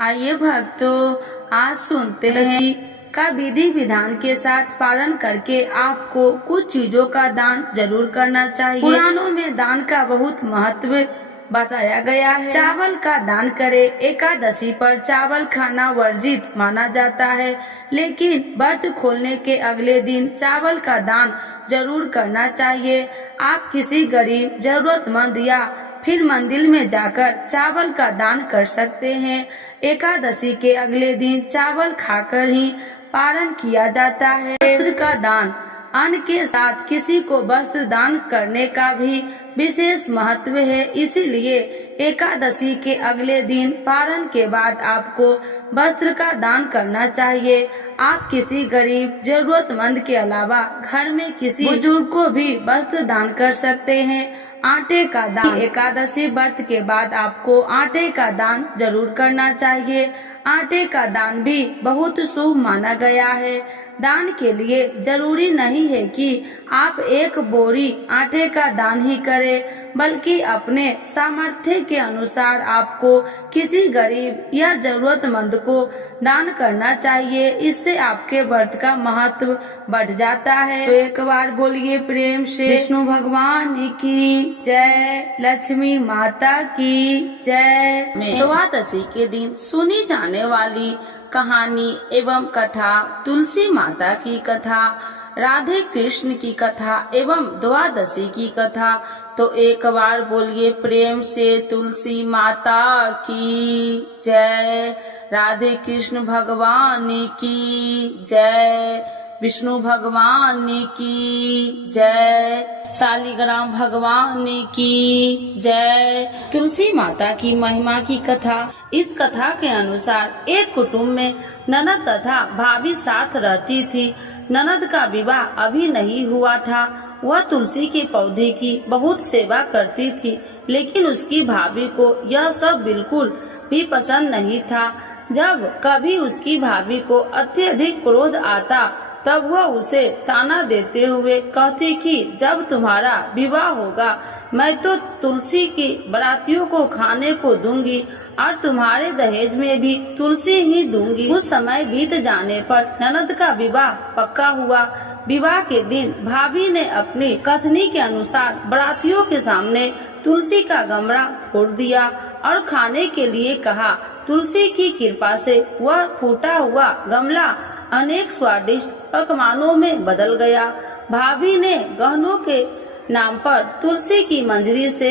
आइए भक्तों, आज सुनते हैं का विधि विधान के साथ पालन करके आपको कुछ चीजों का दान जरूर करना चाहिए। पुराणों में दान का बहुत महत्व बताया गया है। चावल का दान करें। एकादशी पर चावल खाना वर्जित माना जाता है, लेकिन व्रत खोलने के अगले दिन चावल का दान जरूर करना चाहिए। आप किसी गरीब, जरूरतमंद या फिर मंदिर में जाकर चावल का दान कर सकते हैं। एकादशी के अगले दिन चावल खाकर ही पारण किया जाता है। वस्त्र का दान। अन्न के साथ किसी को वस्त्र दान करने का भी विशेष महत्व है, इसीलिए एकादशी के अगले दिन पारण के बाद आपको वस्त्र का दान करना चाहिए। आप किसी गरीब, जरूरतमंद के अलावा घर में किसी बुजुर्ग को भी वस्त्र दान कर सकते हैं। आटे का दान। एकादशी व्रत के बाद आपको आटे का दान जरूर करना चाहिए। आटे का दान भी बहुत शुभ माना गया है। दान के लिए जरूरी नहीं है कि आप एक बोरी आटे का दान ही करें, बल्कि अपने सामर्थ्य के अनुसार आपको किसी गरीब या जरूरतमंद को दान करना चाहिए। इससे आपके व्रत का महत्व बढ़ जाता है। तो एक बार बोलिए प्रेम से विष्णु भगवान की जय, लक्ष्मी माता की जय। द्वादशी के दिन सुनी जाने वाली कहानी एवं कथा, तुलसी माता की कथा, राधे कृष्ण की कथा एवं द्वादशी की कथा। तो एक बार बोलिए प्रेम से तुलसी माता की जय, राधे कृष्ण भगवान की जय, विष्णु भगवान की जय, शालिग्राम भगवान की जय। तुलसी माता की महिमा की कथा। इस कथा के अनुसार एक कुटुंब में ननद तथा भाभी साथ रहती थी। ननद का विवाह अभी नहीं हुआ था। वह तुलसी के पौधे की बहुत सेवा करती थी, लेकिन उसकी भाभी को यह सब बिल्कुल भी पसंद नहीं था। जब कभी उसकी भाभी को अत्यधिक क्रोध आता, तब वह उसे ताना देते हुए कहती कि जब तुम्हारा विवाह होगा, मैं तो तुलसी की बारातियों को खाने को दूंगी और तुम्हारे दहेज में भी तुलसी ही दूंगी। कुछ समय बीत जाने पर ननद का विवाह पक्का हुआ। विवाह के दिन भाभी ने अपनी कथनी के अनुसार बारातियों के सामने तुलसी का गमला फोड़ दिया और खाने के लिए कहा। तुलसी की कृपा से वह फूटा हुआ गमला अनेक स्वादिष्ट पकवानों में बदल गया। भाभी ने गहनों के नाम पर तुलसी की मंजरी से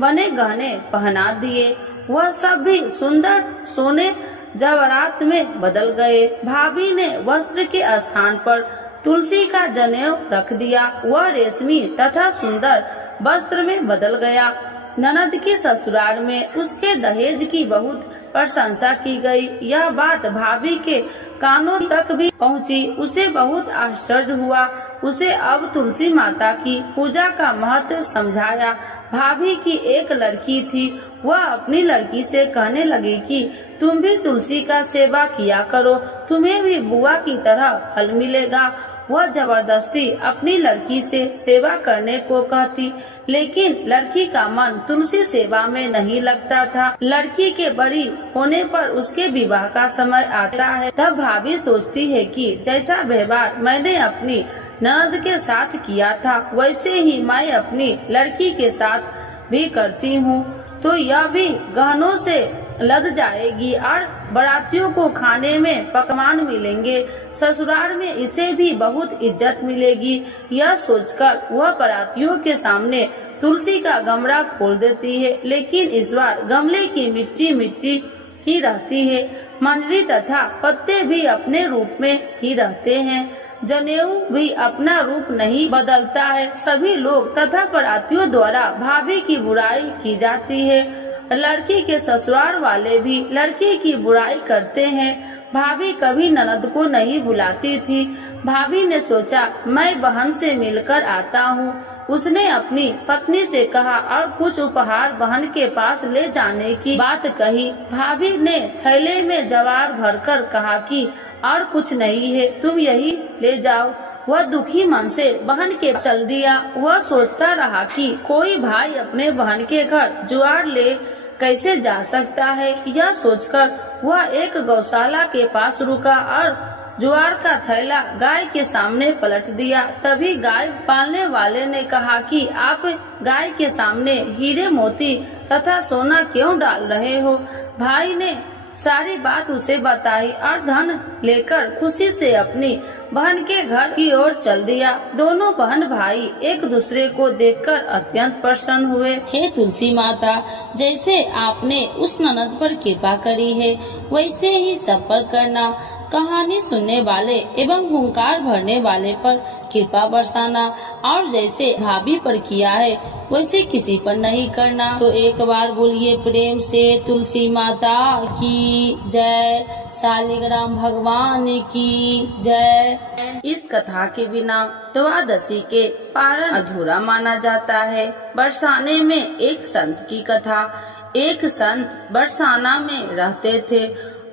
बने गहने पहना दिए। वह सब भी सुंदर सोने जवाहरात में बदल गए। भाभी ने वस्त्र के स्थान पर तुलसी का जनेऊ रख दिया। वह रेशमी तथा सुंदर वस्त्र में बदल गया। ननद के ससुराल में उसके दहेज की बहुत प्रशंसा की गई। यह बात भाभी के कानों तक भी पहुंची। उसे बहुत आश्चर्य हुआ। उसे अब तुलसी माता की पूजा का महत्व समझाया। भाभी की एक लड़की थी। वह अपनी लड़की से कहने लगी कि तुम भी तुलसी का सेवा किया करो, तुम्हें भी बुआ की तरह फल मिलेगा। वह जबरदस्ती अपनी लड़की से सेवा करने को कहती, लेकिन लड़की का मन तुलसी सेवा में नहीं लगता था। लड़की के बड़ी होने पर उसके विवाह का समय आता है। तब भाभी सोचती है कि जैसा व्यवहार मैंने अपनी ननद के साथ किया था, वैसे ही मैं अपनी लड़की के साथ भी करती हूँ, तो यह भी गहनों से लद जाएगी और बारातियों को खाने में पकवान मिलेंगे। ससुराल में इसे भी बहुत इज्जत मिलेगी। यह सोचकर वह बारातियों के सामने तुलसी का गमला खोल देती है, लेकिन इस बार गमले की मिट्टी मिट्टी ही रहती है। मंजरी तथा पत्ते भी अपने रूप में ही रहते हैं। जनेऊ भी अपना रूप नहीं बदलता है। सभी लोग तथा बारातियों द्वारा भाभी की बुराई की जाती है। लड़की के ससुराल वाले भी लड़की की बुराई करते हैं। भाभी कभी ननद को नहीं बुलाती थी। भाभी ने सोचा मैं बहन से मिलकर आता हूँ। उसने अपनी पत्नी से कहा और कुछ उपहार बहन के पास ले जाने की बात कही। भाभी ने थैले में जवार भरकर कहा कि और कुछ नहीं है, तुम यही ले जाओ। वह दुखी मन से बहन के चल दिया। वह सोचता रहा कि कोई भाई अपने बहन के घर ज्वार ले कैसे जा सकता है। यह सोचकर वह एक गौशाला के पास रुका और ज्वार का थैला गाय के सामने पलट दिया। तभी गाय पालने वाले ने कहा कि आप गाय के सामने हीरे मोती तथा सोना क्यों डाल रहे हो। भाई ने सारी बात उसे बताई और धन लेकर खुशी से अपनी बहन के घर की ओर चल दिया। दोनों बहन भाई एक दूसरे को देखकर अत्यंत प्रसन्न हुए। हे तुलसी माता, जैसे आपने उस ननद पर कृपा करी है वैसे ही सब पर करना। कहानी सुनने वाले एवं हुंकार भरने वाले पर कृपा बरसाना, और जैसे भाभी पर किया है वैसे किसी पर नहीं करना। तो एक बार बोलिए प्रेम से तुलसी माता की जय, शालिग्राम भगवान की जय। इस कथा के बिना द्वादशी के पारण अधूरा माना जाता है। बरसाने में एक संत की कथा। एक संत बरसाना में रहते थे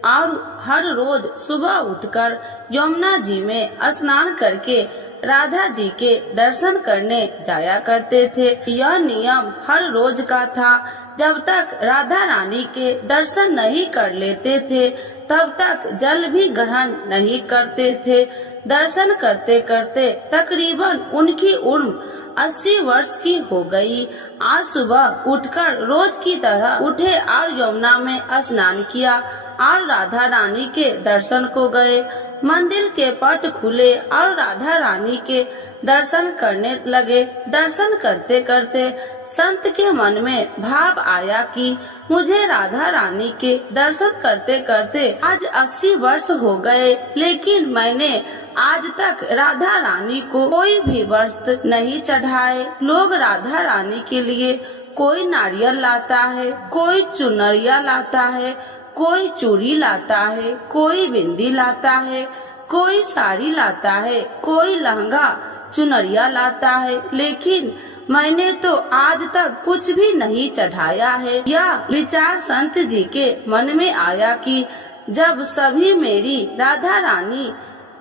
और हर रोज सुबह उठकर यमुना जी में स्नान करके राधा जी के दर्शन करने जाया करते थे। यह नियम हर रोज का था। जब तक राधा रानी के दर्शन नहीं कर लेते थे तब तक जल भी ग्रहण नहीं करते थे। दर्शन करते करते तकरीबन उनकी उम्र 80 वर्ष की हो गई। आज सुबह उठकर रोज की तरह उठे और यमुना में स्नान किया और राधा रानी के दर्शन को गए। मंदिर के पट खुले और राधा रानी के दर्शन करने लगे। दर्शन करते करते संत के मन में भाव आया कि मुझे राधा रानी के दर्शन करते करते आज 80 वर्ष हो गए, लेकिन मैंने आज तक राधा रानी को कोई भी वस्त्र नहीं चढ़ाए। लोग राधा रानी के लिए कोई नारियल लाता है, कोई चुनरिया लाता है, कोई चूड़ी लाता है, कोई बिंदी लाता है, कोई साड़ी लाता है, कोई लहंगा चुनरिया लाता है, लेकिन मैंने तो आज तक कुछ भी नहीं चढ़ाया है। यह विचार संत जी के मन में आया कि जब सभी मेरी राधा रानी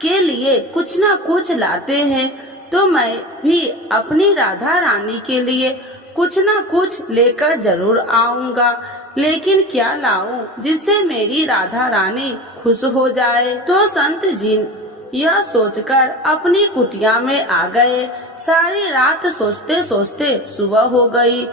के लिए कुछ न कुछ लाते हैं तो मैं भी अपनी राधा रानी के लिए कुछ न कुछ लेकर जरूर आऊंगा। लेकिन क्या लाऊं जिससे मेरी राधा रानी खुश हो जाए। तो संत जी यह सोचकर अपनी कुटिया में आ गए। सारी रात सोचते सोचते सुबह हो गई।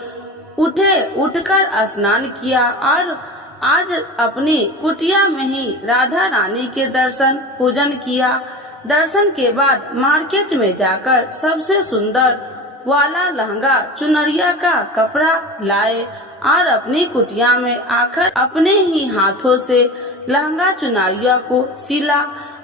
उठकर स्नान किया और आज अपनी कुटिया में ही राधा रानी के दर्शन पूजन किया। दर्शन के बाद मार्केट में जाकर सबसे सुंदर वाला लहंगा चुनरिया का कपड़ा लाए और अपनी कुटिया में आकर अपने ही हाथों से लहंगा चुनरिया को सिला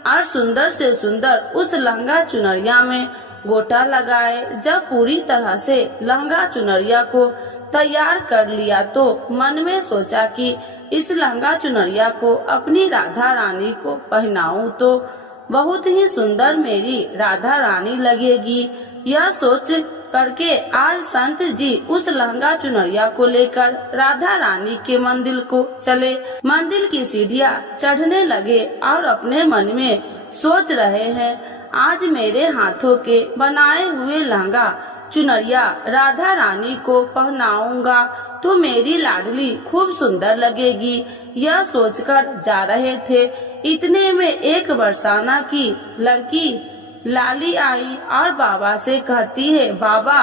और सुंदर से सुंदर उस लहंगा चुनरिया में गोटा लगाए। जब पूरी तरह से लहंगा चुनरिया को तैयार कर लिया तो मन में सोचा कि इस लहंगा चुनरिया को अपनी राधा रानी को पहनाऊं तो बहुत ही सुंदर मेरी राधा रानी लगेगी। यह सोच करके आज संत जी उस लहंगा चुनरिया को लेकर राधा रानी के मंदिर को चले। मंदिर की सीढ़ियाँ चढ़ने लगे और अपने मन में सोच रहे हैं, आज मेरे हाथों के बनाए हुए लहंगा चुनरिया राधा रानी को पहनाऊंगा तो मेरी लाडली खूब सुंदर लगेगी। यह सोचकर जा रहे थे, इतने में एक बरसाना की लड़की लाली आई और बाबा से कहती है, बाबा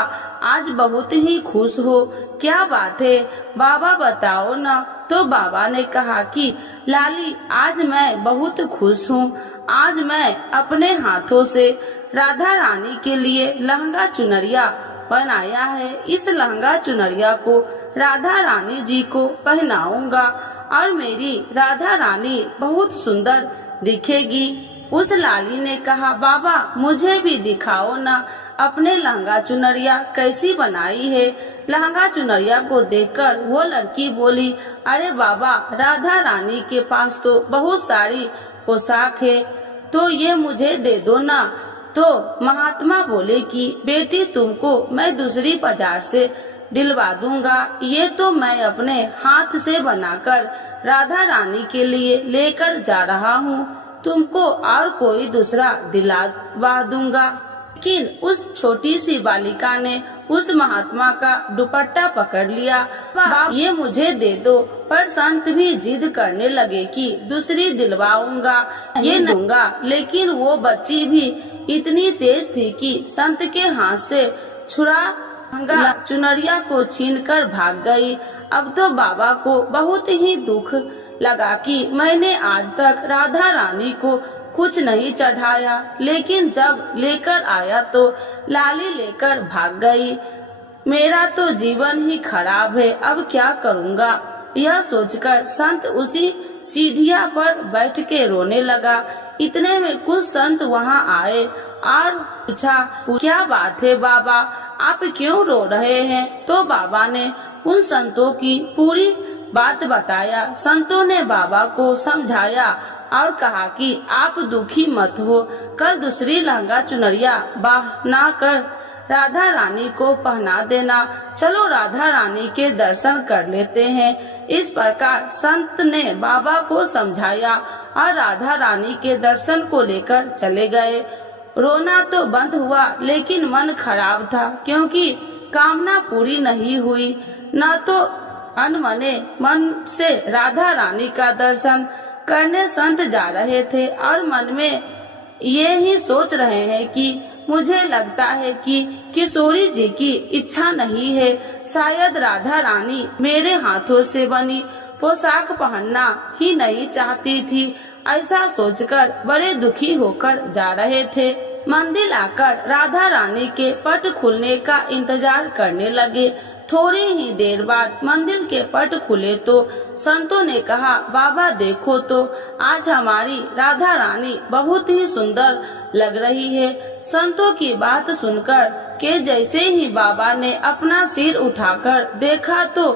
आज बहुत ही खुश हो, क्या बात है बाबा बताओ ना। तो बाबा ने कहा कि लाली आज मैं बहुत खुश हूँ। आज मैं अपने हाथों से राधा रानी के लिए लहंगा चुनरिया बनाया है। इस लहंगा चुनरिया को राधा रानी जी को पहनाऊंगा और मेरी राधा रानी बहुत सुंदर दिखेगी। उस लाली ने कहा, बाबा मुझे भी दिखाओ ना अपने लहंगा चुनरिया कैसी बनाई है। लहंगा चुनरिया को देखकर वो लड़की बोली, अरे बाबा राधा रानी के पास तो बहुत सारी पोशाक है, तो ये मुझे दे दो ना। तो महात्मा बोले कि बेटी तुमको मैं दूसरी बाजार से दिलवा दूंगा, ये तो मैं अपने हाथ से बनाकर राधा रानी के लिए लेकर जा रहा हूँ, तुमको और कोई दूसरा दिलवा दूंगा। लेकिन उस छोटी सी बालिका ने उस महात्मा का दुपट्टा पकड़ लिया। ये मुझे दे दो। पर संत भी जिद करने लगे कि दूसरी दिलवाऊंगा, ये दूंगा। लेकिन वो बच्ची भी इतनी तेज थी कि संत के हाथ से छुड़ा चुनरिया को छीनकर भाग गई। अब तो बाबा को बहुत ही दुख लगा कि मैंने आज तक राधा रानी को कुछ नहीं चढ़ाया, लेकिन जब लेकर आया तो लाली लेकर भाग गई। मेरा तो जीवन ही खराब है, अब क्या करूँगा। यह सोचकर संत उसी सीढ़िया पर बैठ के रोने लगा। इतने में कुछ संत वहाँ आए और पूछा, क्या बात है बाबा, आप क्यों रो रहे हैं? तो बाबा ने उन संतों की पूरी बात बताया। संतों ने बाबा को समझाया और कहा कि आप दुखी मत हो, कल दूसरी लहंगा चुनरिया बना कर राधा रानी को पहना देना। चलो राधा रानी के दर्शन कर लेते हैं। इस प्रकार संत ने बाबा को समझाया और राधा रानी के दर्शन को लेकर चले गए। रोना तो बंद हुआ, लेकिन मन खराब था, क्योंकि कामना पूरी नहीं हुई। न तो अनमने मन से राधा रानी का दर्शन करने संत जा रहे थे और मन में ये ही सोच रहे हैं कि मुझे लगता है कि किशोरी जी की इच्छा नहीं है, शायद राधा रानी मेरे हाथों से बनी पोशाक पहनना ही नहीं चाहती थी। ऐसा सोचकर बड़े दुखी होकर जा रहे थे। मंदिर आकर राधा रानी के पट खुलने का इंतजार करने लगे। थोड़ी ही देर बाद मंदिर के पट खुले तो संतों ने कहा, बाबा देखो तो आज हमारी राधा रानी बहुत ही सुंदर लग रही है। संतों की बात सुनकर के जैसे ही बाबा ने अपना सिर उठाकर देखा तो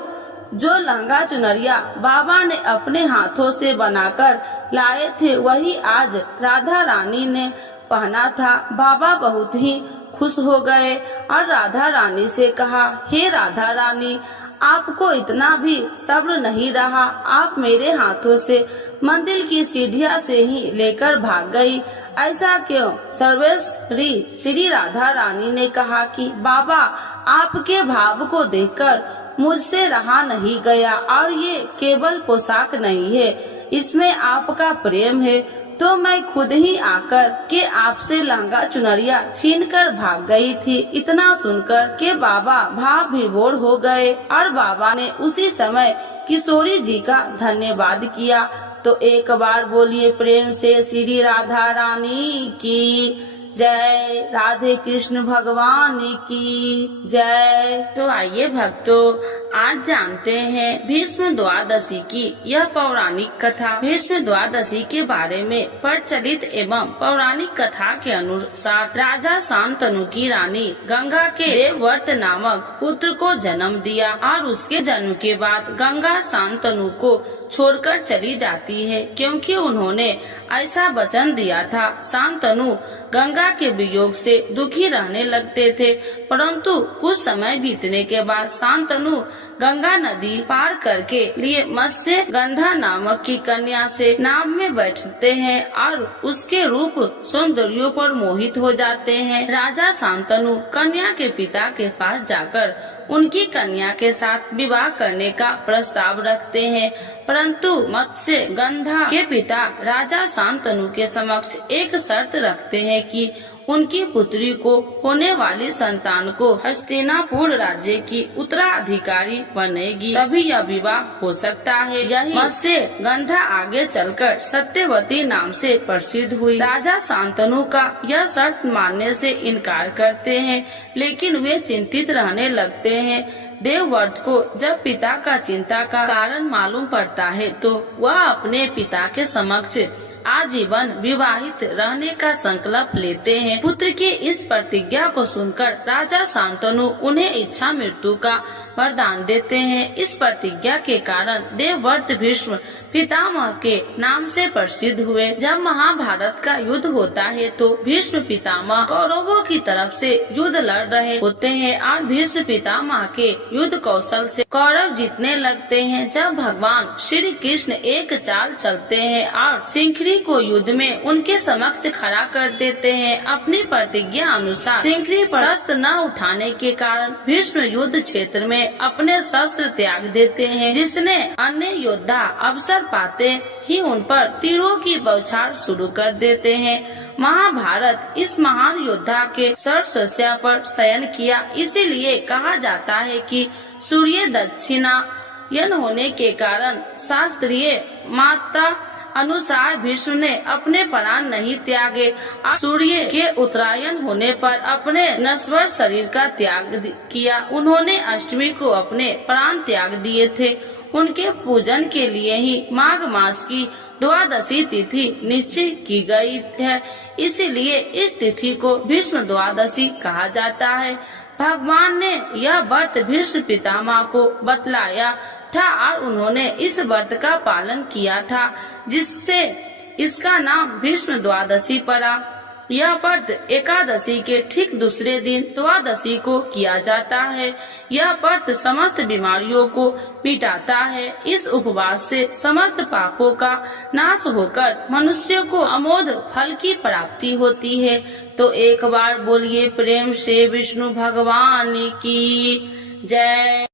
जो लहंगा चुनरिया बाबा ने अपने हाथों से बनाकर लाए थे वही आज राधा रानी ने पहना था। बाबा बहुत ही खुश हो गए और राधा रानी से कहा, हे राधा रानी, आपको इतना भी सब्र नहीं रहा, आप मेरे हाथों से मंदिर की सीढ़िया से ही लेकर भाग गई, ऐसा क्यों? सर्वेश्वरी श्री राधा रानी ने कहा कि बाबा, आपके भाव को देखकर मुझसे रहा नहीं गया और ये केवल पोशाक नहीं है, इसमें आपका प्रेम है, तो मैं खुद ही आकर के आपसे लहंगा चुनरिया छीनकर भाग गई थी। इतना सुनकर के बाबा भाव विभोर हो गए और बाबा ने उसी समय किशोरी जी का धन्यवाद किया। तो एक बार बोलिए प्रेम से श्री राधा रानी की जय, राधे कृष्ण भगवान की जय। तो आइए भक्तों, आज जानते हैं भीष्म द्वादशी की यह पौराणिक कथा। भीष्म द्वादशी के बारे में प्रचलित एवं पौराणिक कथा के अनुसार राजा शांतनु की रानी गंगा के देवव्रत नामक पुत्र को जन्म दिया और उसके जन्म के बाद गंगा शांतनु को छोड़कर चली जाती है, क्योंकि उन्होंने ऐसा वचन दिया था। शांतनु गंगा के वियोग से दुखी रहने लगते थे, परंतु कुछ समय बीतने के बाद शांतनु गंगा नदी पार करके लिए मत्स्य गंधा नामक की कन्या से नाव में बैठते हैं और उसके रूप सौंदर्य पर मोहित हो जाते हैं। राजा शांतनु कन्या के पिता के पास जाकर उनकी कन्या के साथ विवाह करने का प्रस्ताव रखते हैं, परंतु मत्स्य गंधा के पिता राजा शांतनु के समक्ष एक शर्त रखते हैं कि उनकी पुत्री को होने वाली संतान को हस्तिनापुर राज्य की उत्तराधिकारी बनेगी, तभी यह विवाह हो सकता है। यही मत्स्य गंधा आगे चलकर सत्यवती नाम से प्रसिद्ध हुई। राजा शांतनु का यह शर्त मानने से इनकार करते हैं, लेकिन वे चिंतित रहने लगते हैं। देवव्रत को जब पिता का चिंता का कारण मालूम पड़ता है तो वह अपने पिता के समक्ष आजीवन विवाहित रहने का संकल्प लेते हैं। पुत्र की इस प्रतिज्ञा को सुनकर राजा शांतनु उन्हें इच्छा मृत्यु का वरदान देते हैं। इस प्रतिज्ञा के कारण देवव्रत भीष्म पितामह के नाम से प्रसिद्ध हुए। जब महाभारत का युद्ध होता है तो भीष्म पितामह कौरवों की तरफ से युद्ध लड़ रहे होते हैं और भीष्म पितामह के युद्ध कौशल से कौरव जीतने लगते हैं। जब भगवान श्री कृष्ण एक चाल चलते हैं और सिंखरी को युद्ध में उनके समक्ष खड़ा कर देते हैं। अपनी प्रतिज्ञा अनुसार सिंखरी पर शस्त्र न उठाने के कारण भीष्म युद्ध क्षेत्र में अपने शस्त्र त्याग देते हैं, जिसने अन्य योद्धा अवसर पाते ही उन पर तीरों की बौछार शुरू कर देते हैं। महाभारत इस महान योद्धा के शस्त्रशैया पर शयन किया, इसीलिए कहा जाता है कि सूर्य दक्षिणायन होने के कारण शास्त्रीय माता अनुसार भीष्म ने अपने प्राण नहीं त्यागे। सूर्य के उत्तरायण होने पर अपने नश्वर शरीर का त्याग किया। उन्होंने अष्टमी को अपने प्राण त्याग दिए थे। उनके पूजन के लिए ही माघ मास की द्वादशी तिथि निश्चित की गई है, इसीलिए इस तिथि को भीष्म द्वादशी कहा जाता है। भगवान ने यह व्रत भीष्म पितामह को बतलाया था और उन्होंने इस व्रत का पालन किया था, जिससे इसका नाम भीष्म द्वादशी पड़ा। यह व्रत एकादशी के ठीक दूसरे दिन द्वादशी को किया जाता है। यह व्रत समस्त बीमारियों को मिटाता है। इस उपवास से समस्त पापों का नाश होकर मनुष्य को अमोघ फल की प्राप्ति होती है। तो एक बार बोलिए प्रेम से विष्णु भगवान की जय।